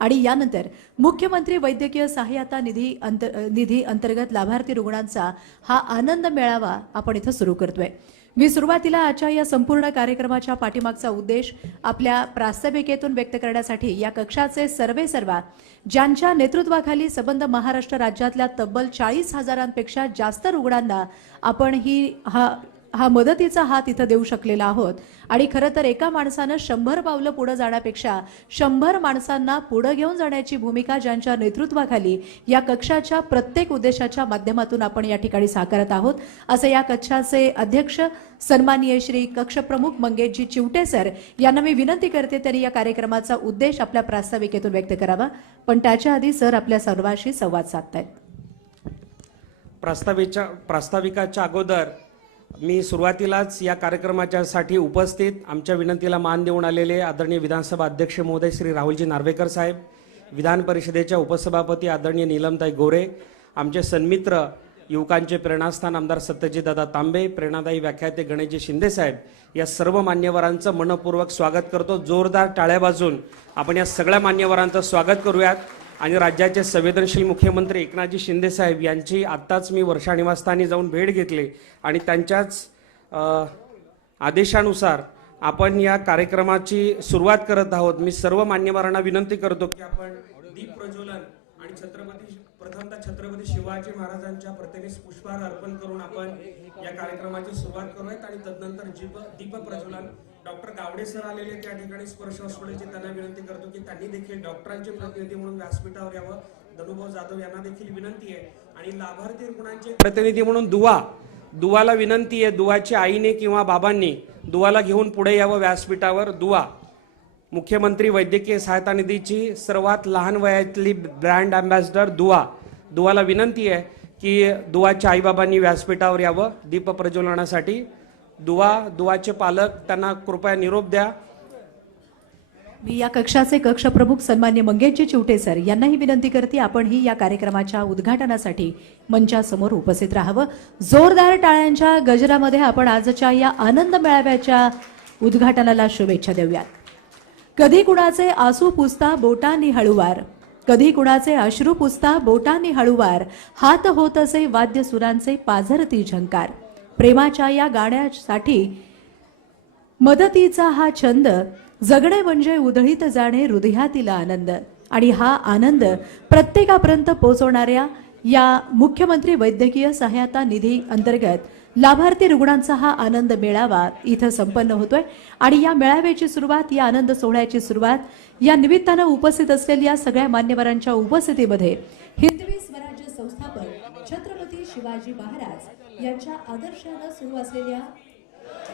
आणि यानंतर मुख्यमंत्री वैद्यकीय सहाय्यता निधी अंतर्गत लाभार्थी रुग्णांचा हा आनंद मेळावा आपण इथं सुरू करतोय। मी सुरुवातीला आजच्या या संपूर्ण कार्यक्रमाच्या पाठीमागचा उद्देश आपल्या प्रास्ताविकेतून व्यक्त करण्यासाठी या कक्षाचे सर्वेसर्वा ज्यांच्या नेतृत्वाखाली संबंध महाराष्ट्र राज्यातल्या तब्बल 40,000पेक्षा जास्त रुग्णांना आपण हा मदतीचा हात इथं देऊ शकलेला आहोत। आणि खरं तर एका माणसानं 100 पावलं पुढे जाण्यापेक्षा 100 माणसांना पुढे घेऊन जाण्याची भूमिका ज्यांच्या नेतृत्वाखाली या कक्षाच्या प्रत्येक उद्देशाच्या माध्यमातून आपण या ठिकाणी साकारत आहोत, असं या कक्षाचे अध्यक्ष सन्माननीय श्री कक्षप्रमुख मंगेशजी चिवटे सर यांना मी विनंती करते त्यांनी या कार्यक्रमाचा उद्देश आपल्या प्रास्ताविकेतून व्यक्त करावा। पण त्याच्या आधी सर आपल्या सर्वांशी संवाद साधतायत। प्रास्ताविकाच्या अगोदर मी सुरुवातीलाच या कार्यक्रमाच्यासाठी उपस्थित आमच्या विनंतीला मान देऊन आलेले आदरणीय विधानसभा अध्यक्ष महोदय श्री राहुलजी नार्वेकर साहेब, विधान परिषदेच्या उपसभापती आदरणीय नीलमताई गोरे, आमचे सन्मित्र युवकांचे प्रेरणास्थान आमदार सत्यजितदादा तांबे, प्रेरणादायी व्याख्याते गणेशजी शिंदे साहेब, या सर्व मान्यवरांचं मनपूर्वक स्वागत करतो। जोरदार टाळ्या वाजवून आपण या सगळ्या मान्यवरांचं स्वागत करूयात। आणि राज्याचे संवेदनशील मुख्यमंत्री एकनाथजी शिंदे साहेब यांची आत्ताच मी वर्षा निवासस्थानी जाऊन भेट घेतली आणि त्यांच्याच आदेशानुसार आपण या कार्यक्रमाची सुरुवात करत आहोत। मी सर्व मान्यवरांना विनंती करतो की आपण दीप प्रज्वलन आणि प्रथमतः छत्रपती शिवाजी महाराजांच्या प्रतिमेस पुष्पहार अर्पण करून आपण या कार्यक्रमाची सुरुवात करूयात आणि तदनंतर दीप प्रज्वलन डॉक्टर गावडे सर आलेले त्या ठिकाणी स्पर्श हॉस्पिटलचे त्यांना विनंती करतो की त्यांनी देखील डॉक्टरांचे प्रतिनिधी म्हणून व्यासपीठावर यावं। धनुभाऊ जाधव यांना देखील विनंती आहे आणि लाभार्थी रुग्णांचे प्रतिनिधी म्हणून दुवाला विनंती आहे, दुवाची आईने किंवा बाबांनी दुवाला घेऊन पुढे यावं व्यासपीठावर। दुवा मुख्यमंत्री वैद्यकीय सहायता निधीची सर्वात लहान वयातली ब्रँड अँबॅसिडर दुवाला विनंती आहे की दुवाच्या आईबाबांनी व्यासपीठावर यावं दीप प्रज्वलनासाठी। दुवाचे पालक त्यांना कृपया निरोप द्या। मी या कक्षाचे कक्षप्रमुख सन्मान्य मंगेशजी चिवटे सर यांनाही विनंती करते आपण ही या कार्यक्रमाच्या उद्घाटनासाठी मंचासमोर उपस्थित राहावं। जोरदार टाळ्यांच्या गजरामध्ये आपण आजच्या या आनंद मेळाव्याच्या उद्घाटनाला शुभेच्छा देऊयात। कधी कुणाचे आसू पुसता बोटांनी हळुवार, कधी कुणाचे अश्रू पुसता बोटांनी हळुवार, हात होत असे वाद्य सुरांचे पाझरती झंकार। प्रेमाच्या या गाण्यासाठी मदतीचा हा छंद, जगणे म्हणजे उधळीत जाणे हृदयातील आनंद। आणि हा आनंद प्रत्येकापर्यंत पोहोचवणाऱ्या या मुख्यमंत्री वैद्यकीय सहायता निधी अंतर्गत लाभार्थी रुग्णांचा हा आनंद मेळावा इथं संपन्न होतोय। आणि या मेळाव्याची सुरुवात, या आनंद सोहळ्याची सुरुवात या निमित्तानं उपस्थित असलेल्या सगळ्या मान्यवरांच्या उपस्थितीमध्ये हिंदवी स्वराज्य संस्थापक छत्रपती शिवाजी महाराज यांच्या आदर्शानं सुरू असलेल्या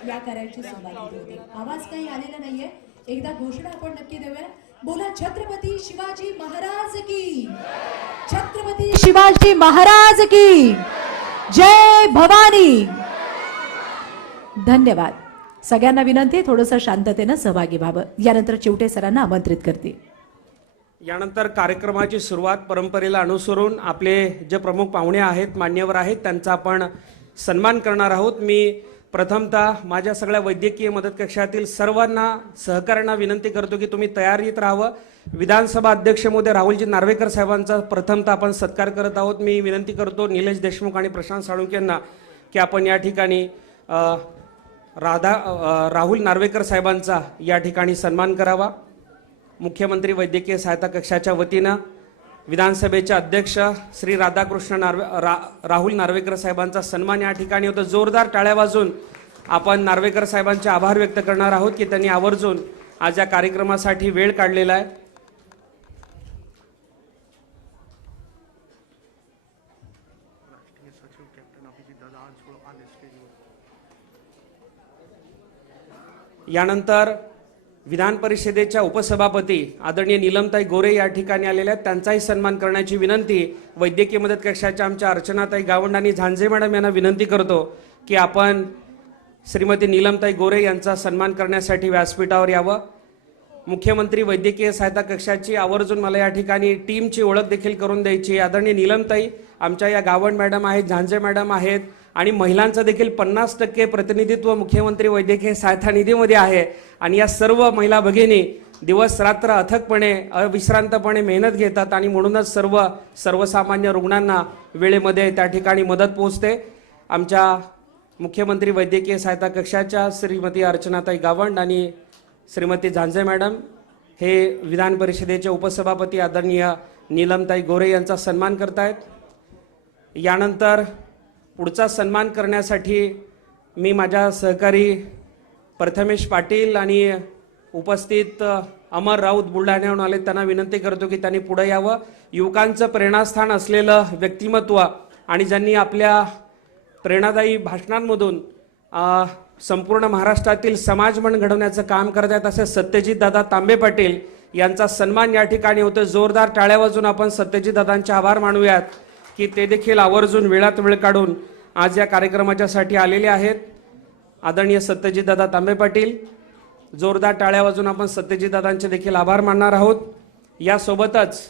या कार्याची सुरुवात होते। आवाज काही आलेला नाहीये, एकदा घोषणा आपण नक्की देऊया। बोला छत्रपती शिवाजी महाराज की, छत्रपती शिवाजी महाराज की जय भवानी। धन्यवाद। सगळ्यांना विनंती आहे थोडंसं शांततेनं सहभागी व्हावं। यानंतर चिवटे सरांना आमंत्रित करते। यानंतर कार्यक्रमाची सुरुवात परंपरेला अनुसरून आपले जे प्रमुख पाहुणे आहेत, मान्यवर आहेत, त्यांचा आपण सन्मान करणार आहोत। मी प्रथमतः माझ्या सगळ्या वैद्यकीय मदत कक्षातील सर्वांना सहकाऱ्यांना विनंती करतो की तुम्ही तयारीत राहावं। विधानसभा अध्यक्ष महोदय राहुलजी नार्वेकर साहेबांचा प्रथमतः आपण सत्कार करत आहोत। मी विनंती करतो निलेश देशमुख आणि प्रशांत साळुंखे यांना की आपण या ठिकाणी राहुल नार्वेकर साहेबांचा या ठिकाणी सन्मान करावा। मुख्यमंत्री वैद्यकीय सहायता कक्षाच्या वतीनं विधानसभेचे अध्यक्ष श्री राहुल नार्वेकर साहेबांचा सन्मान या ठिकाणी होतो। जोरदार टाळ्या वाजवून आपण नार्वेकर साहेबांचे आभार व्यक्त करणार आहोत की त्यांनी आवर्जून आज या कार्यक्रमासाठी वेळ काढलेला आहे। यानंतर विधान परिषदेच्या उपसभापती आदरणीय नीलमताई गोरे या ठिकाणी आलेल्या आहेत, त्यांचाही सन्मान करण्याची विनंती वैद्यकीय मदत कक्षाच्या आमच्या अर्चनाताई गावंड आणि झांजे मॅडम यांना विनंती करतो की आपण श्रीमती नीलमताई गोरे यांचा सन्मान करण्यासाठी व्यासपीठावर यावं। मुख्यमंत्री वैद्यकीय सहायता कक्षाची आवर्जून मला या ठिकाणी टीमची ओळख देखील करून द्यायची। आदरणीय नीलमताई आमच्या या गावंड मॅडम आहेत, झांजे मॅडम आहेत आणि महिलांचं देखील 50% प्रतिनिधित्व मुख्यमंत्री वैद्यकीय सहायता निधीमध्ये आहे। आणि या सर्व महिला भगिनी दिवस रात्र अथकपणे अविश्रांतपणे मेहनत घेतात आणि म्हणूनच सर्वसामान्य रुग्णांना वेळेमध्ये त्या ठिकाणी मदत पोहोचते. आमच्या मुख्यमंत्री वैद्यकीय सहायता कक्षाच्या श्रीमती अर्चनाताई गावंड आणि श्रीमती झांजे मॅडम हे विधान परिषदेचे उपसभापती आदरणीय नीलमताई गोरे यांचा सन्मान करतायत. यानंतर पुढचा सन्मान करण्यासाठी मी माझ्या सहकारी प्रथमेश पाटील आणि उपस्थित अमर राऊत बुलढाण्याहून आले त्यांना विनंती करतो की त्यांनी पुढे यावं. युवकांचं प्रेरणास्थान असलेलं व्यक्तिमत्व आणि ज्यांनी आपल्या प्रेरणादायी भाषणांमधून संपूर्ण महाराष्ट्रातील समाजमन घडवण्याचं काम करत आहेत असे सत्यजित दादा तांबे पाटील यांचा सन्मान या ठिकाणी होतो. जोरदार टाळ्या वाजून आपण सत्यजित दादांचे आभार मानूयात की ते देखील आवर्जून वेळात वेळ काढून आज या कार्यक्रमाच्यासाठी आलेले आहेत. आदरणीय सत्यजित दादा तांबे पाटील, जोरदार टाळ्या वाजून आपण सत्यजित दादांचे देखील आभार मानणार आहोत. यासोबतच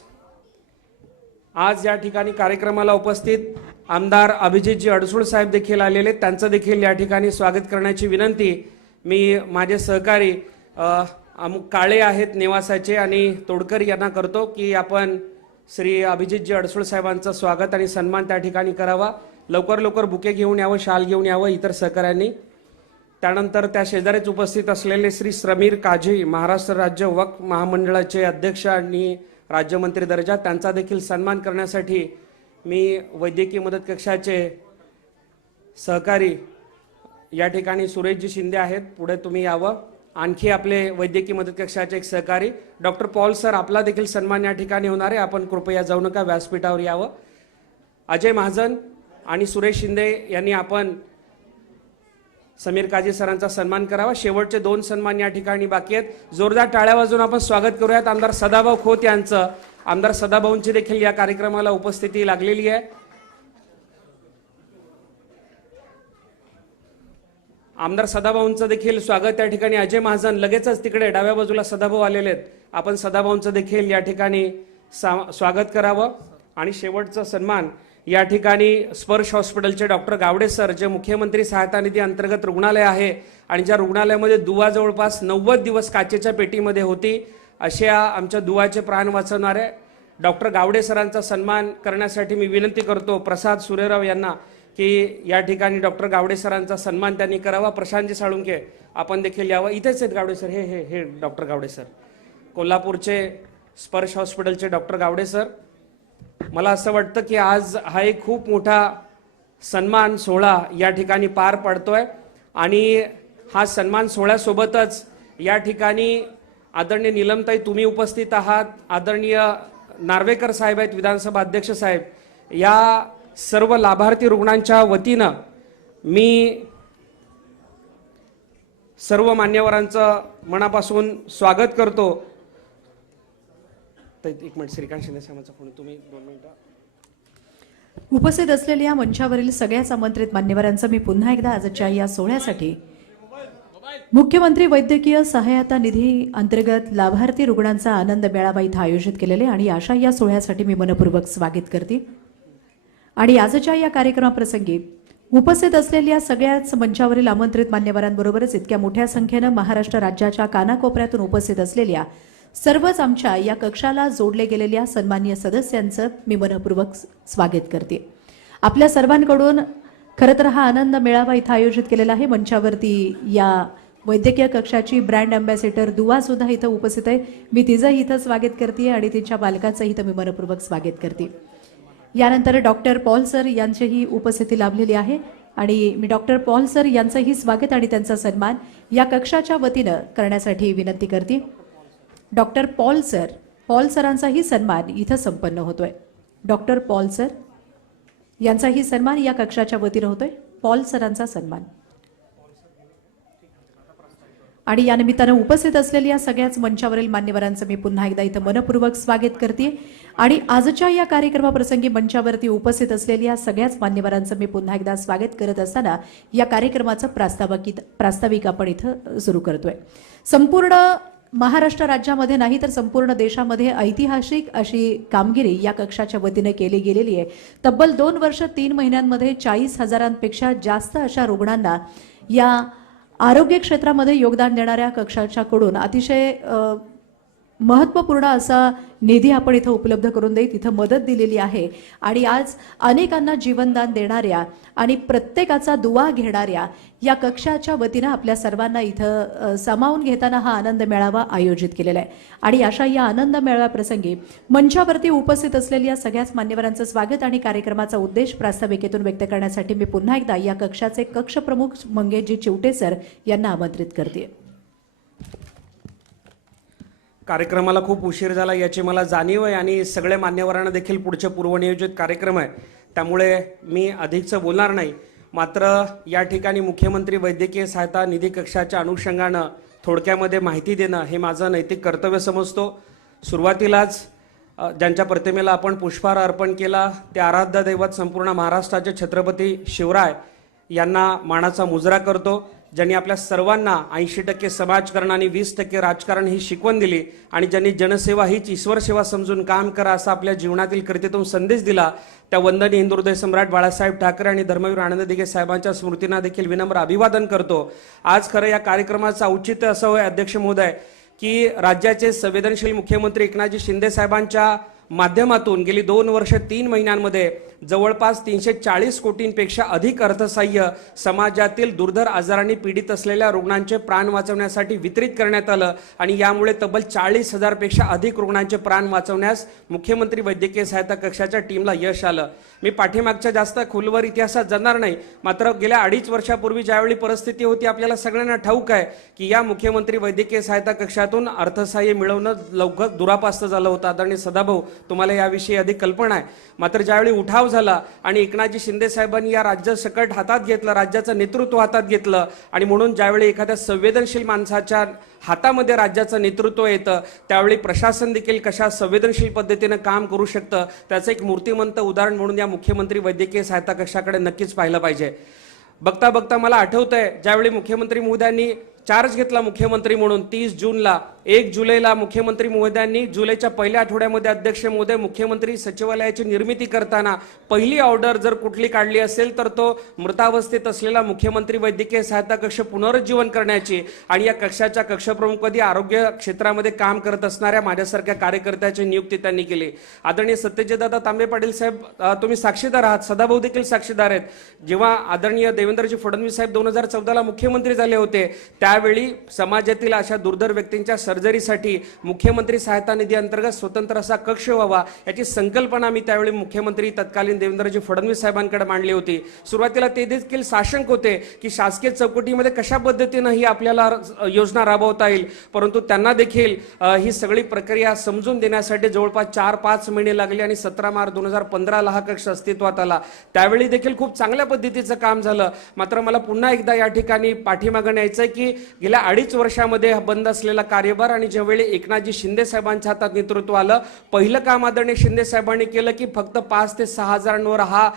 आज या ठिकाणी कार्यक्रमाला उपस्थित आमदार अभिजितजी अडसूळ साहेब देखील आलेले, त्यांचं देखील या ठिकाणी स्वागत करण्याची विनंती मी माझे सहकारी काळे आहेत नेवासाचे आणि तोडकर यांना करतो की आपण श्री अभिजितजी अडसूळ साहेबांचं स्वागत आणि सन्मान त्या ठिकाणी करावा. लवकर बुके घेऊन यावं, शाल घेऊन यावं इतर सहकाऱ्यांनी. त्यानंतर त्या शेजारीच उपस्थित असलेले श्री समीर काझी, महाराष्ट्र राज्य वक्फ महामंडळाचे अध्यक्ष आणि राज्यमंत्री दर्जा, त्यांचा देखील सन्मान करण्यासाठी मी वैद्यकीय मदत कक्षाचे सहकारी या ठिकाणी सुरेशजी शिंदे आहेत, पुढे तुम्ही यावं. आणखी आपले वैद्यकीय मदत कक्षाचे एक सहकारी डॉक्टर पॉल सर, आपला देखील सन्मान या ठिकाणी होणार आहे, आपण कृपया जाऊ नका, व्यासपीठावर यावं. अजय महाजन आणि सुरेश शिंदे यांनी आपण समीर काझी सरांचा सन्मान करावा. शेवटचे 2 सन्मान या ठिकाणी बाकी आहेत. जोरदार टाळ्या वाजून आपण स्वागत करूयात आमदार सदाभाऊ खोत यांचं. आमदार सदाभाऊंची देखील या कार्यक्रमाला उपस्थिती लागलेली आहे. आमदार सदाभाऊंचं देखील स्वागत या ठिकाणी. अजय महाजन, लगेचच तिकडे डाव्या बाजूला सदाभाऊ आलेले आहेत, आपण सदाभाऊंचं देखील या ठिकाणी स्वागत करावं. आणि शेवटचा सन्मान या ठिकाणी स्पर्श हॉस्पिटलचे डॉक्टर गावडे सर, जे मुख्यमंत्री सहायता निधी अंतर्गत रुग्णालय आहे आणि ज्या रुग्णालयामध्ये दुवा जवळपास 90 दिवस काचेच्या पेटीमध्ये होती, अशा आमच्या दुवाचे प्राण वाचवणारे डॉक्टर गावडे सरांचा सन्मान करण्यासाठी मी विनंती करतो प्रसाद सुरेराव यांना की या ठिकाणी डॉक्टर गावडे सरांचा सन्मान त्यांनी करावा. प्रशांतजी साळुंके, आपण देखील यावं. इथेच आहेत गावडे सर, हे डॉक्टर गावडे सर, कोल्हापूरचे स्पर्श हॉस्पिटलचे डॉक्टर गावडे सर. मला असं वाटतं की आज हा एक खूप मोठा सन्मान सोहळा या ठिकाणी पार पडतोय आणि हा सन्मान सोहळ्यासोबतच या ठिकाणी आदरणीय नीलमताई तुम्ही उपस्थित आहात, आदरणीय नार्वेकर साहेब आहेत विधानसभा अध्यक्ष साहेब, या सर्व लाभार्थी रुग्णांच्या वतीनं मी सर्व मान्यवरांचं मनापासून स्वागत करतो. एक मिनिट, श्रीकांत शिंदे साहेबांचा फोन, तुम्ही 2 मिनिटं. उपस्थित असलेल्या मंचावरील सगळ्याच आमंत्रित मान्यवरांचं मी पुन्हा एकदा आजच्या या सोहळ्यासाठी मुख्यमंत्री वैद्यकीय सहायता निधी अंतर्गत लाभार्थी रुग्णांचा आनंद मेळावा इथं आयोजित केलेले आणि अशा या सोहळ्यासाठी मी मनपूर्वक स्वागत करते. आणि आजच्या या कार्यक्रमाप्रसंगी उपस्थित असलेल्या सगळ्याच मंचावरील आमंत्रित मान्यवरांबरोबरच इतक्या मोठ्या संख्येनं महाराष्ट्र राज्याच्या कानाकोपऱ्यातून उपस्थित असलेल्या सर्वच आमच्या या कक्षाला जोडले गेलेल्या सन्माननीय सदस्यांचं मी मनपूर्वक स्वागत करते. आपल्या सर्वांकडून खरं तर हा आनंद मेळावा इथं आयोजित केलेला आहे. मंचावरती या वैद्यकीय कक्षाची ब्रँड अँबॅसेडर दुवा सुद्धा इथं उपस्थित आहे, मी तिचंही इथं स्वागत करते आणि तिच्या बालकाचं इथं मी मनपूर्वक स्वागत करते. यानंतर डॉक्टर पॉल सर यांचीही उपस्थिती लाभलेली आहे आणि मी डॉक्टर पॉल सर यांचंही स्वागत आणि त्यांचा सन्मान या कक्षाच्या वतीनं करण्यासाठी विनंती करते. डॉक्टर पॉल सरांचाही सन्मान इथं संपन्न होतोय. डॉक्टर पॉल सर यांचाही सन्मान या कक्षाच्या वतीनं होतोय. पॉल सरांचा सन्मान. आणि या निमित्तानं उपस्थित असलेल्या सगळ्याच मंचावरील मान्यवरांचं मी पुन्हा एकदा इथं मनपूर्वक स्वागत करते. आणि आजच्या या कार्यक्रमाप्रसंगी मंचावरती उपस्थित असलेल्या सगळ्याच मान्यवरांचं मी पुन्हा एकदा स्वागत करत असताना या कार्यक्रमाचं प्रास्ताविक आपण इथं सुरू करतोय. संपूर्ण महाराष्ट्र राज्यामध्ये नाही तर संपूर्ण देशामध्ये ऐतिहासिक अशी कामगिरी या कक्षाच्या वतीनं केली गेलेली आहे. तब्बल 2 वर्ष 3 महिन्यांमध्ये 40,000पेक्षा जास्त अशा रुग्णांना या आरोग्य क्षेत्रामध्ये योगदान देणाऱ्या कक्षाच्याकडून अतिशय महत्त्वपूर्ण असा निधी आपण इथं उपलब्ध करून देत इथं मदत दिलेली आहे आणि आज अनेकांना जीवनदान देणाऱ्या आणि प्रत्येकाचा दुवा घेणाऱ्या या कक्षाच्या वतीनं आपल्या सर्वांना इथं सामावून घेताना हा आनंद मेळावा आयोजित केलेला आहे आणि अशा या आनंद मेळाव्याप्रसंगी मंचावरती उपस्थित असलेल्या सगळ्याच मान्यवरांचं स्वागत आणि कार्यक्रमाचा उद्देश प्रास्ताविकेतून व्यक्त करण्यासाठी मी पुन्हा एकदा या कक्षाचे कक्षप्रमुख मंगेशजी चिवटे सर यांना आमंत्रित करते. कार्यक्रमाला खूप उशीर झाला याची मला जाणीव आहे आणि सगळ्या मान्यवरांना देखील पुढचे पूर्वनियोजित कार्यक्रम आहे, त्यामुळे मी अधिकचं बोलणार नाही. मात्र या ठिकाणी मुख्यमंत्री वैद्यकीय सहायता निधी कक्षाच्या अनुषंगानं थोडक्यामध्ये माहिती देणं हे माझं नैतिक कर्तव्य समजतो. सुरुवातीलाच ज्यांच्या प्रतिमेला आपण पुष्पहार अर्पण केला ते आराध्य दैवत संपूर्ण महाराष्ट्राचे छत्रपती शिवराय यांना मानाचा मुजरा करतो, ज्यांनी आपल्या सर्वांना 80% समाजकारण आणि 20% राजकारण ही शिकवण दिली आणि ज्यांनी जनसेवा हीच ईश्वर सेवा समजून काम करा असा आपल्या जीवनातील कृतीतून संदेश दिला. त्या वंदनीय हिंदू हृदय सम्राट बाळासाहेब ठाकरे आणि धर्मवीर आनंद दिघे साहेबांच्या स्मृतींना देखील विनम्र अभिवादन करतो. आज खरं या कार्यक्रमाचं औचित्य असं होय अध्यक्ष महोदय की राज्याचे संवेदनशील मुख्यमंत्री एकनाथजी शिंदे साहेबांच्या माध्यमातून गेली 2 वर्ष 3 महिन्यांमध्ये जवळपास 340 कोटींपेक्षा अधिक अर्थसहाय्य समाजातील दुर्धर आजारांनी पीडित असलेल्या रुग्णांचे प्राण वाचवण्यासाठी वितरित करण्यात आलं आणि यामुळे तब्बल 40,000 पेक्षा अधिक रुग्णांचे प्राण वाचवण्यास मुख्यमंत्री वैद्यकीय सहायता कक्षाच्या टीमला यश आलं. मी पाठीमागच्या जास्त खोलवर इतिहासात जाणार नाही, मात्र गेल्या 2.5 वर्षापूर्वी ज्यावेळी परिस्थिती होती आपल्याला सगळ्यांना ठाऊक आहे की या मुख्यमंत्री वैद्यकीय सहायता कक्षातून अर्थसहाय्य मिळवणं लवकर दुरापास्त झालं होतं. आदरणीय सदाभाऊ तुम्हाला याविषयी अधिक कल्पना आहे. मात्र ज्यावेळी उठाव झाला आणि एकनाथजी शिंदे साहेबांनी या राज्य सकट हातात घेतलं, राज्याचं नेतृत्व हातात घेतलं आणि म्हणून ज्यावेळी एखाद्या संवेदनशील माणसाच्या हातामध्ये राज्याचं नेतृत्व येतं त्यावेळी प्रशासन देखील कशा संवेदनशील पद्धतीने काम करू शकतं त्याचं एक मूर्तिमंत उदाहरण म्हणून या मुख्यमंत्री वैद्यकीय सहायता कक्षाकडे नक्कीच पाहिलं पाहिजे. बघता बघता मला आठवतंय ज्यावेळी मुख्यमंत्री महोदयांनी चार्ज घेतला मुख्यमंत्री म्हणून 30 जूनला, 1 जुलैला मुख्यमंत्री महोदयांनी जुलैच्या पहिल्या आठवड्यामध्ये अध्यक्ष महोदय मुख्यमंत्री सचिवालयाची निर्मिती करताना पहिली ऑर्डर जर कुठली काढली असेल तर तो मृतावस्थेत असलेला मुख्यमंत्री वैद्यकीय सहायता कक्ष पुनरुज्जीवन करण्याची आणि या कक्षाच्या कक्षप्रमुखपदी आरोग्य क्षेत्रामध्ये काम करत असणाऱ्या माझ्यासारख्या कार्यकर्त्याची नियुक्ती त्यांनी केली. आदरणीय सत्यजितदादा तांबे पाटील साहेब तुम्ही साक्षीदार आहात, सदाभाऊ देखील साक्षीदार आहेत. जेव्हा आदरणीय देवेंद्रजी फडणवीस साहेब 2014ला मुख्यमंत्री झाले होते त्यावेळी समाजातील अशा दुर्धर व्यक्तींच्या सर्जरीसाठी मुख्यमंत्री सहायता निधी अंतर्गत स्वतंत्र असा कक्ष व्हावा याची संकल्पना मी त्यावेळी मुख्यमंत्री तत्कालीन देवेंद्रजी फडणवीस साहेबांकडे मांडली होती. सुरुवातीला ते देखील साशंक होते की शासकीय चौकटीमध्ये कशा पद्धतीनं ही आपल्याला योजना राबवता येईल, परंतु त्यांना देखील ही सगळी प्रक्रिया समजून देण्यासाठी जवळपास 4-5 महिने लागले आणि 17 मार्च 2015ला हा कक्ष अस्तित्वात आला. त्यावेळी देखील खूप चांगल्या पद्धतीचं काम झालं. मात्र मला पुन्हा एकदा या ठिकाणी पाठीमागं न्यायचंय की गेल्या 2.5 वर्षामध्ये बंद असलेला कार्यभार आणि ज्यावेळी एकनाथजी शिंदे साहेबांच्या हातात नेतृत्व आलं पहिलं काम आदरणीय शिंदे साहेबांनी केलं की फक्त 5 ते 6 हजारांवर हा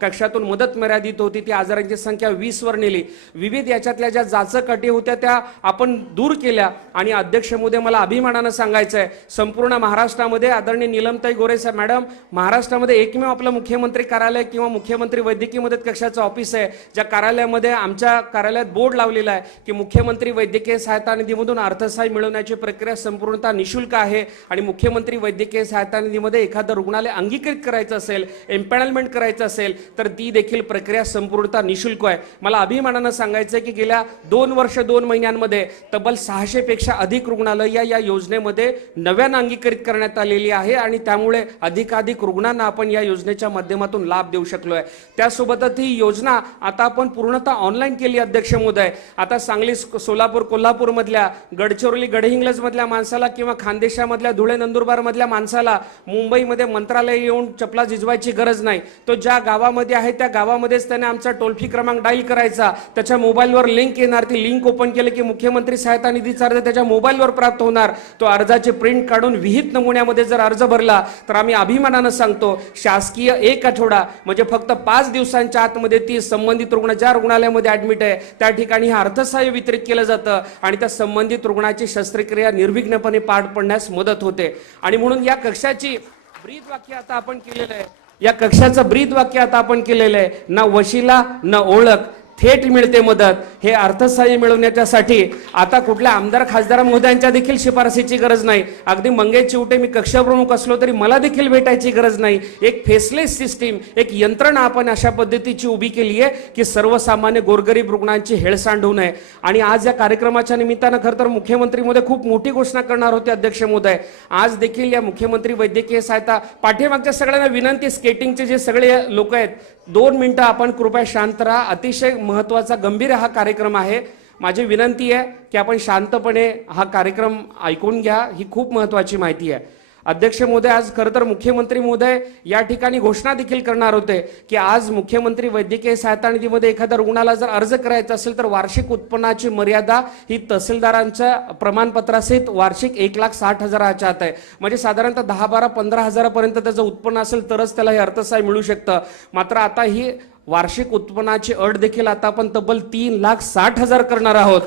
कक्षातून मदत मर्यादित होती, ती आजारांची संख्या 20 वर नेली. विविध याच्यातल्या ज्या जाचक अटी होत्या त्या आपण दूर केल्या आणि अध्यक्ष महोदय मला अभिमानानं सांगायचं आहे संपूर्ण महाराष्ट्रामध्ये आदरणीय नीलमताई गोरे साहेब मॅडम महाराष्ट्रामध्ये एकमेव आपलं मुख्यमंत्री कार्यालय किंवा मुख्यमंत्री वैद्यकीय मदत कक्षाचं ऑफिस आहे ज्या कार्यालयामध्ये आमच्या कार्यालयात बोर्ड लावलेला आहे की मुख्यमंत्री वैद्यकीय सहायता निधीमधून अर्थसहाय्य मिळवण्याची प्रक्रिया संपूर्णतः निशुल्क आहे आणि मुख्यमंत्री वैद्यकीय सहायता निधीमध्ये एखादं रुग्णालय अंगीकृत करायचं असेल, एम्पॅनलमेंट करायचं असेल तर ती देखील प्रक्रिया संपूर्णतः निशुल्क आहे. मला अभिमानानं सांगायचं आहे की गेल्या 2 वर्ष 2 महिन्यांमध्ये तब्बल 600 पेक्षा अधिक रुग्णालय या योजनेमध्ये नव्यानं अंगीकृत करण्यात आलेली आहे आणि त्यामुळे अधिकाधिक रुग्णांना आपण या योजनेच्या माध्यमातून लाभ देऊ शकलोय. त्यासोबतच ही योजना आता आपण पूर्णतः ऑनलाईन केली अध्यक्ष महोदय. आता सांगली, सोलापूर, कोल्हापूर मधल्या, गडचिरोली, गडहिंग्लज मधल्या माणसाला किंवा खानदेशामधल्या धुळे, नंदुरबार मधल्या माणसाला मुंबईमध्ये मंत्रालय येऊन चपला झिजवायची गरज नाही. तो ज्या गावामध्ये आहे त्या गावामध्येच त्याने आमचा टोल फ्री क्रमांक डायल करायचा, त्याच्या मोबाईलवर लिंक येणार, ती लिंक ओपन केली की मुख्यमंत्री सहायता निधीचा अर्ज त्याच्या मोबाईलवर प्राप्त होणार. तो अर्जाची प्रिंट काढून विहित नमुन्यामध्ये जर अर्ज भरला तर आम्ही अभिमानानं सांगतो शासकीय 1 आठवडा म्हणजे फक्त 5 दिवसांच्या आतमध्ये ती संबंधित रुग्ण ज्या रुग्णालयामध्ये ऍडमिट आहे त्या ठिकाणी हे अर्थसहाय्य वितरित केलं जातं आणि त्या संबंधित रुग्णाची शस्त्रक्रिया निर्विघ्नपणे पार पडण्यास मदत होते. आणि म्हणून या कक्षाची ब्रीद वाक्य आता आपण केलेलं आहे, या कक्षाचं ब्रीद वाक्य आता आपण केलेलं आहे, ना वशिला ना ओळख, थेट मिळते मदत, हे अर्थसहाय्य मिळवण्यासाठी आता कुठल्या आमदार खासदार महोदयांच्या देखील शिफारसीची गरज नाही. अगदी मंगेश चिवटे मी कक्षप्रमुख असलो तरी मला देखील भेटायची गरज नाही. एक फेसलेस सिस्टीम, एक यंत्रणा आपण अशा पद्धतीची उभी केली आहे की सर्वसामान्य गोरगरीब रुग्णांची हेळसांड होऊ नये. आणि आज या कार्यक्रमाच्या निमित्तानं खरं तर मुख्यमंत्री महोदय खूप मोठी घोषणा करणार होते. अध्यक्ष महोदय, आज देखील या मुख्यमंत्री वैद्यकीय सहायता पाठीमागच्या सगळ्यांना विनंती, स्केटिंगचे जे सगळे लोक आहेत 2 मिनिटं आपण कृपया शांत राहा. अतिशय महत्त्वाचा गंभीर हा कार्यक्रम आहे. माझी विनंती आहे की आपण शांतपणे हा कार्यक्रम ऐकून घ्या. ही खूप महत्त्वाची माहिती आहे. अध्यक्ष महोदय, आज खरं तर मुख्यमंत्री महोदय या ठिकाणी घोषणा देखील करणार होते की आज मुख्यमंत्री वैद्यकीय सहायता निधीमध्ये एखाद्या रुग्णाला जर अर्ज करायचा असेल तर वार्षिक उत्पन्नाची मर्यादा ही तहसीलदारांच्या प्रमाणपत्रासहित वार्षिक 1,60,000च्या आत आहे. म्हणजे साधारणतः 10, 12, 15,000पर्यंत त्याचं उत्पन्न असेल तरच त्याला हे अर्थसहाय्य मिळू शकतं. मात्र आता ही वार्षिक उत्पन्नाची अट देखील आता आपण तब्बल 3,60,000 करणार आहोत,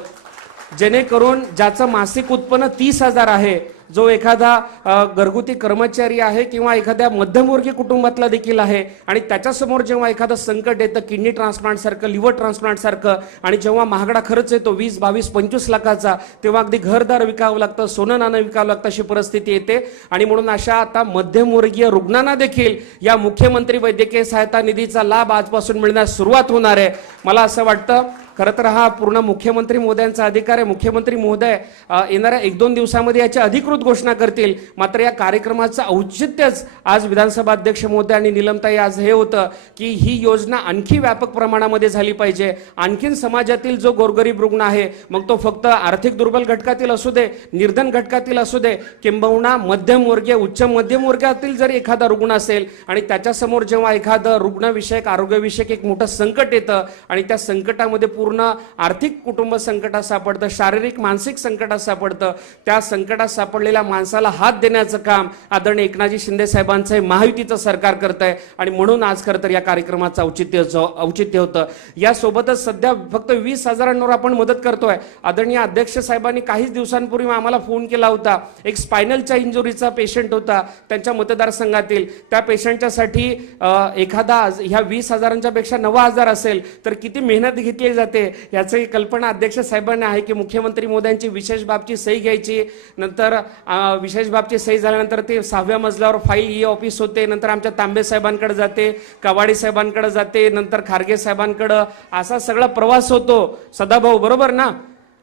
जेणेकरून ज्याचं मासिक उत्पन्न 30,000 आहे, जो एखादा घरगुती कर्मचारी आहे किंवा एखाद्या मध्यमवर्गीय कुटुंबातला देखील आहे आणि त्याच्यासमोर जेव्हा एखादं संकट येतं, किडनी ट्रान्सप्लांट सारखं, लिव्हर ट्रान्सप्लांट सारखं, आणि जेव्हा महागडा खर्च येतो 20, 22, 25 लाखाचा, तेव्हा अगदी घरदार विकावं लागतं, सोनं नाणं विकावं लागतं, अशी परिस्थिती येते. आणि म्हणून अशा आता मध्यमवर्गीय रुग्णांना देखील या मुख्यमंत्री वैद्यकीय सहायता निधीचा लाभ आजपासून मिळण्यास सुरुवात होणार आहे. मला असं वाटतं खरं तर हा पूर्ण मुख्यमंत्री महोदयांचा अधिकार आहे. मुख्यमंत्री महोदय येणाऱ्या 1-2 दिवसामध्ये याची अधिकृत घोषणा करतील. मात्र या कार्यक्रमाचं औचित्यच आज विधानसभा अध्यक्ष महोदय आणि निलमताई आज हे होतं की ही योजना आणखी व्यापक प्रमाणामध्ये झाली पाहिजे. आणखीन समाजातील जो गोरगरीब रुग्ण आहे, मग तो फक्त आर्थिक दुर्बल घटकातील असू दे, निर्धन घटकातील असू दे, किंबहुना मध्यमवर्गीय, उच्च मध्यमवर्गातील जर एखादा रुग्ण असेल आणि त्याच्यासमोर जेव्हा एखादं रुग्णविषयक, आरोग्यविषयक एक मोठं संकट येतं आणि त्या संकटामध्ये पूर्ण आर्थिक कुटुंब संकटात सापडतं, शारीरिक मानसिक संकटात सापडतं, त्या संकटात सापडलेल्या माणसाला हात देण्याचं काम आदरणीय एकनाथजी शिंदे साहेबांचं महायुतीचं सरकार करत आहे. आणि म्हणून आज खरं तर या कार्यक्रमाचं औचित्य होतं. यासोबतच सध्या फक्त 20,000वर आपण मदत करतोय. आदरणीय अध्यक्ष साहेबांनी काहीच दिवसांपूर्वी आम्हाला फोन केला होता. एक स्पायनलच्या इंजुरीचा पेशंट होता त्यांच्या मतदारसंघातील. त्या पेशंटच्यासाठी एखादा ह्या 20,000च्या पेक्षा 9,000 असेल तर किती मेहनत घेतली जाते याची कल्पना अध्यक्ष साहेबांना आहे. की मुख्यमंत्री महोदयांची विशेष बाबची सही घ्यायची, नंतर विशेष बाबची सही झाल्यानंतर ते 6व्या मजल्यावर फाईल ई ऑफिस होते, नंतर आमच्या तांबे साहेबांकडे जाते, कवाडी साहेबांकडे जाते, नंतर खारगे साहेबांकडे, असा सगळा प्रवास होतो. सदाभाऊ बरोबर ना?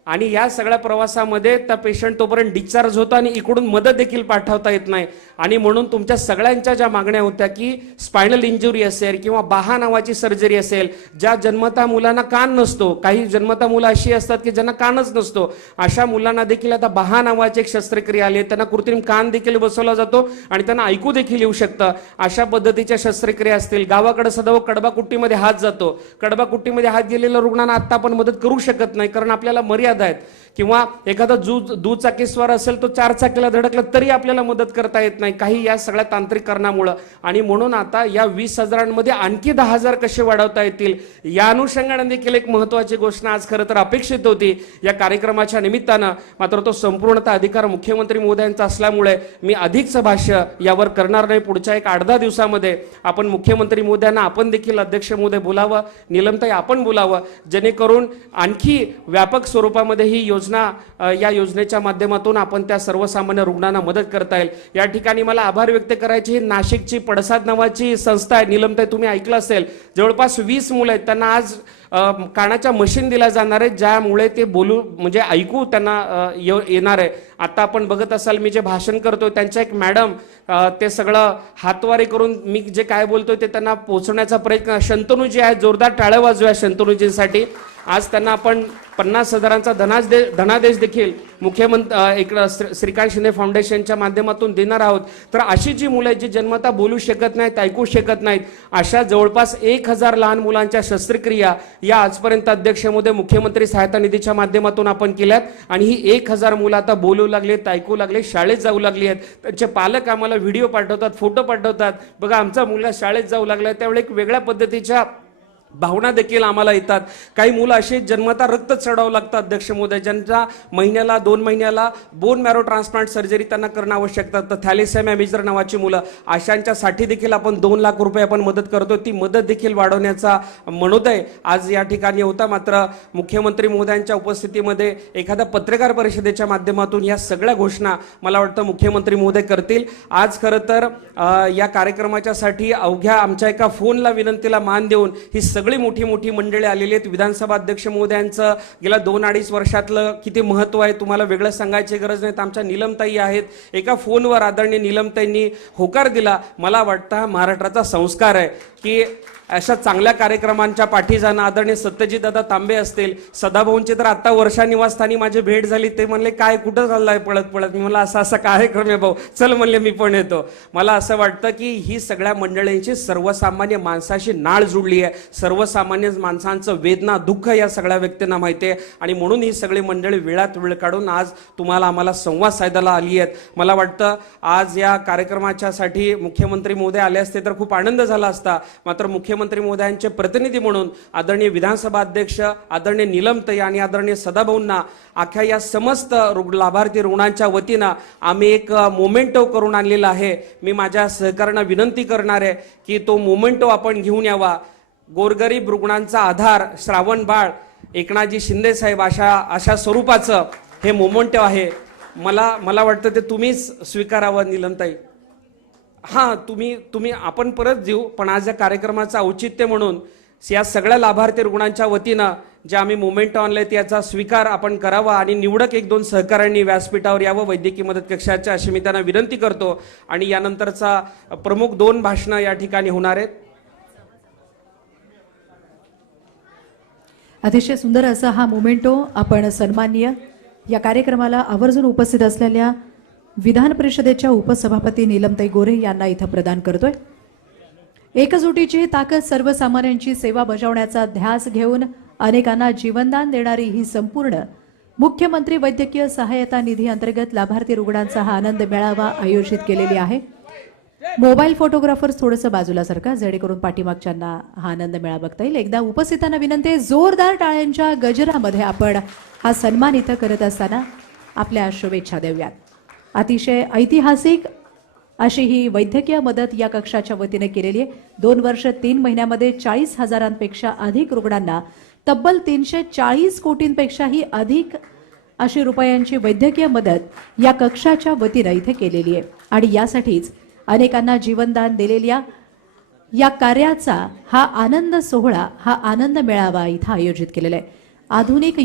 आणि या सगळ्या प्रवासामध्ये त्या पेशंट तोपर्यंत डिस्चार्ज होतो आणि इकडून मदत देखील पाठवता येत नाही. आणि म्हणून तुमच्या सगळ्यांच्या ज्या मागण्या होत्या की स्पायनल इंजुरी असेल किंवा बाहा नावाची सर्जरी असेल, ज्या जन्मता मुलांना कान नसतो, काही जन्मता मुलं अशी असतात की ज्यांना कानच नसतो, अशा मुलांना देखील आता बाहा नावाची एक शस्त्रक्रिया आली आहे. त्यांना कृत्रिम कान देखील बसवला जातो आणि त्यांना ऐकू देखील येऊ शकतं. अशा पद्धतीच्या शस्त्रक्रिया असतील. गावाकडे सदैव कडबाकुट्टीमध्ये हात जातो. कडबाकुट्टीमध्ये हात गेलेल्या रुग्णांना आता आपण मदत करू शकत नाही, कारण आपल्याला मर्यादा आहेत. किंवा एखादा दुचाकीस्वार असेल, तो 4 चाकीला धडकला तरी आपल्याला मदत करता येत नाही, काही या सगळ्या तांत्रिकरणामुळं. आणि म्हणून आता या 20,000मध्ये आणखी 10,000 कसे वाढवता येतील या अनुषंगाने देखील एक महत्त्वाची घोषणा आज खरं तर अपेक्षित होती या कार्यक्रमाच्या निमित्तानं. मात्र तो संपूर्णतः अधिकार मुख्यमंत्री महोदयांचा असल्यामुळे मी अधिकचं भाष्य यावर करणार नाही. पुढच्या एक 8-10 दिवसामध्ये आपण मुख्यमंत्री महोदयांना, आपण देखील अध्यक्ष महोदय बोलावं, निलमताई आपण बोलावं, जेणेकरून आणखी व्यापक स्वरूपामध्ये ही या योजनेच्या माध्यमातून आपण त्या सर्वसामान्य रुग्णांना मदत करता येईल. या ठिकाणी मला आभार व्यक्त करायची नाशिकची पडसाद नावाची संस्था आहे. निलमताई तुम्ही ऐकलं असेल, जवळपास 20 मुलं आहेत, त्यांना आज कानाच्या मशीन दिल्या जाणार आहे, ज्यामुळे ते बोलू म्हणजे ऐकू त्यांना येणार आहे. आता आपण बघत असाल मी जे भाषण करतोय, त्यांच्या एक मॅडम ते सगळं हातवारे करून मी जे काय बोलतोय ते त्यांना पोहोचवण्याचा प्रयत्न. शंतनूजी आहेत, जोरदार टाळ्या वाजूया शंतनूजींसाठी. आज त्यांना आपण 50,000चा धनादेश देखील मुख्यमंत्री श्रीकांत शिंदे फाउंडेशनच्या माध्यमातून देणार आहोत. तर अशी जी मुलं आहेत जी जन्मता बोलू शकत नाहीत, ऐकू शकत नाहीत, अशा जवळपास 1,000 लहान मुलांच्या शस्त्रक्रिया या आजपर्यंत अध्यक्ष महोदय मुख्यमंत्री सहायता निधीच्या माध्यमातून आपण केल्यात. आणि ही 1,000 मुलं आता बोलू लागलेत, ऐकू लागले, शाळेत जाऊ लागली आहेत. त्यांचे पालक आम्हाला व्हिडिओ पाठवतात, फोटो पाठवतात, बघा आमचा मुलगा शाळेत जाऊ लागला. त्यावेळी एक वेगळ्या पद्धतीच्या भावना देखील आम्हाला येतात. काही मुलं असे जन्मता रक्त चढावं लागतं अध्यक्ष महोदय, ज्यांच्या महिन्याला 2 महिन्याला बोन मॅरो ट्रान्सप्लांट सर्जरी त्यांना करणं आवश्यक असतं. थॅलेसेमिया मेजर नावाची मुलं, अशांच्यासाठी देखील आपण 2 लाख रुपये आपण मदत करतो. ती मदत देखील वाढवण्याचा मनोदय आज या ठिकाणी होता. मात्र मुख्यमंत्री महोदयांच्या उपस्थितीमध्ये एखाद्या पत्रकार परिषदेच्या माध्यमातून या सगळ्या घोषणा मला वाटतं मुख्यमंत्री महोदय करतील. आज खरं तर या कार्यक्रमाच्यासाठी अवघ्या आमच्या एका फोनला विनंतीला मान देऊन ही सगळी मोठी मोठी मंडळी आलेली आहेत. विधानसभा अध्यक्ष महोदयांचं गेल्या 2-2.5 वर्षातलं किती महत्व आहे तुम्हाला वेगळं सांगायची गरज नाही. आमच्या नीलमताई आहेत, एका फोनवर आदरणीय नीलमताईंनी होकार दिला. मला वाटतं हा महाराष्ट्राचा संस्कार आहे की अशा चांगल्या कार्यक्रमांच्या पाठी जाणं. आदरणीय सत्यजित दादा तांबे असतील, सदाभाऊंची तर आता वर्षा निवासस्थानी माझी भेट झाली. ते म्हणले काय कुठं चाललाय पळत पळत. मी मला असा कार्यक्रम आहे भाऊ, चल म्हणले मी पण येतो. मला असं वाटतं की ही सगळ्या मंडळींची सर्वसामान्य माणसाशी नाळ जुडली आहे. सर्वसामान्य माणसांचं वेदना दुःख या सगळ्या व्यक्तींना माहिती आहे आणि म्हणून ही सगळी मंडळी वेळात वेळ काढून आज तुम्हाला आम्हाला संवाद साधायला आली आहेत. मला वाटतं आज या कार्यक्रमाच्यासाठी मुख्यमंत्री महोदय आले असते तर खूप आनंद झाला असता. मात्र मुख्यमंत्री महोदयांचे प्रतिनिधी म्हणून आदरणीय विधानसभा अध्यक्ष आदरणीय नीलमताई आणि आदरणीय सदाभाऊंना अख्ख्या या समस्त लाभार्थी रुग्णांच्या वतीनं आम्ही एक मोमेंटो करून आणलेला आहे. मी माझ्या सहकाऱ्यांना विनंती करणार आहे की तो मोमेंटो आपण घेऊन यावा. गोरगरीब रुग्णांचा आधार, श्रावण बाळ, एकनाथजी शिंदे साहेब अशा स्वरूपाचं हे मोमेंटो आहे. मला वाटतं ते तुम्हीच स्वीकारावं नीलमताई. हां, तुम्ही आपण परत देऊ, पण आज या कार्यक्रमाचं औचित्य म्हणून या सगळ्या लाभार्थी रुग्णांच्या वतीनं जे आम्ही मोमेंट आणले त्याचा स्वीकार आपण करावा आणि निवडक 1-2 सहकाऱ्यांनी व्यासपीठावर यावं वैद्यकीय मदत कक्षाच्या, अशी मी त्यांना विनंती करतो. आणि यानंतरचा प्रमुख 2 भाषणं या ठिकाणी होणार आहेत. अतिशय सुंदर असा हा मोमेंटो आपण सन्माननीय या कार्यक्रमाला आवर्जून उपस्थित असलेल्या विधान परिषदेच्या उपसभापती नीलमताई गोरे यांना इथं प्रदान करतोय. एकजुटीची ताकद, सर्वसामान्यांची सेवा बजावण्याचा ध्यास घेऊन अनेकांना जीवनदान देणारी ही संपूर्ण मुख्यमंत्री वैद्यकीय सहायता निधी अंतर्गत लाभार्थी रुग्णांचा हा आनंद मेळावा आयोजित केलेली आहे. मोबाईल फोटोग्राफर्स थोडंसं बाजूला सरका, जेणेकरून पाठीमागच्यांना हा आनंद मेळावा बघता येईल. एकदा उपस्थितांना विनंती आहे, जोरदार टाळ्यांच्या गजरामध्ये आपण हा सन्मान इथं करत असताना आपल्या शुभेच्छा देऊयात. अतिशय ऐतिहासिक अशी ही वैद्यकीय मदत या कक्षाच्या वतीने केलेली आहे. 2 वर्ष 3 महिन्यामध्ये 40,000पेक्षा अधिक रुग्णांना तब्बल 340 कोटींपेक्षाही अधिक अशी रुपयांची वैद्यकीय मदत या कक्षाच्या वतीने इथे केलेली आहे. आणि यासाठीच अनेकांना जीवनदान दिलेल्या या कार्याचा हा आनंद सोहळा, हा आनंद मेळावा इथं आयोजित केलेला आहे. आधुनिक